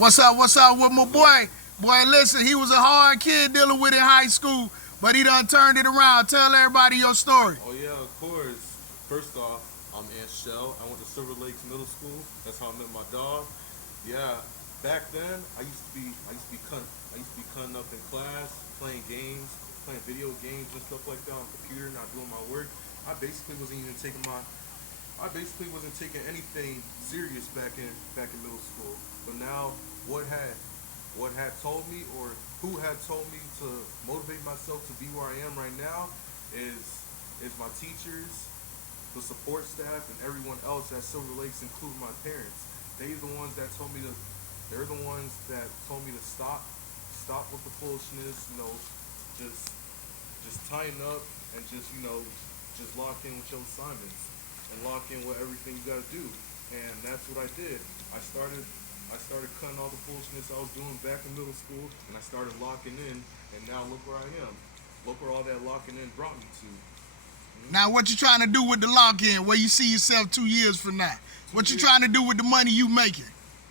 What's up with my boy? Boy, listen, he was a hard kid dealing with in high school, but he done turned it around. Tell everybody your story. Oh yeah, of course. First off, I'm Aunt Shell. I went to Silver Lakes Middle School. That's how I met my dog. Yeah, back then I used to be cutting up in class, playing games, playing video games and stuff like that on the computer, not doing my work. I basically wasn't even taking my I basically wasn't taking anything serious back in middle school. But now, what had told me, or who had told me to motivate myself to be where I am right now, is my teachers, the support staff, and everyone else at Silver Lakes, including my parents. They're the ones that told me to stop with the foolishness. Just tighten up and just lock in with your assignments and lock in with everything you gotta do. And that's what I did. I started cutting all the foolishness I was doing back in middle school, and I started locking in. And now look where I am. Look where all that locking in brought me to. Now, what you trying to do with the lock-in? Where you see yourself 2 years from now? What you trying to do with the money you making?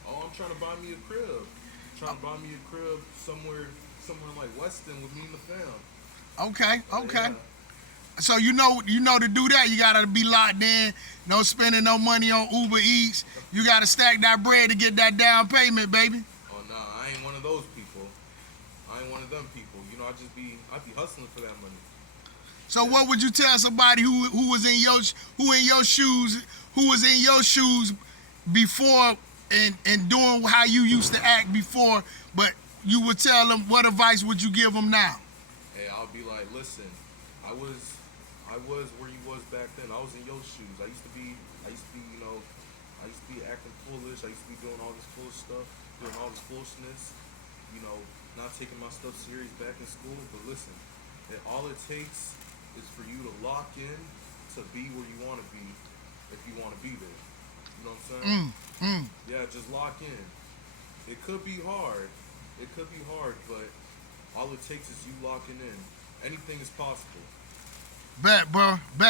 Oh, I'm trying to buy me a crib. Trying to buy me a crib somewhere like Weston with me and the fam. Okay. Yeah. So you know to do that, you gotta be locked in. No spending no money on Uber Eats. You gotta stack that bread to get that down payment, baby. Oh no, I ain't one of those people. I ain't one of them people. I be hustling for that money. So what would you tell somebody who was in your shoes before and doing how you used to act before, but you would tell them, what advice would you give them now? Hey, I'll be like, listen, I was where you was back then. I was in your shoes. I used to be acting foolish. I used to be doing all this foolish stuff, doing all this foolishness, not taking my stuff serious back in school. But listen, all it takes is for you to lock in to be where you want to be, if you want to be there. You know what I'm saying? Yeah, just lock in. It could be hard. But all it takes is you locking in. Anything is possible. Bet, bro. Bet.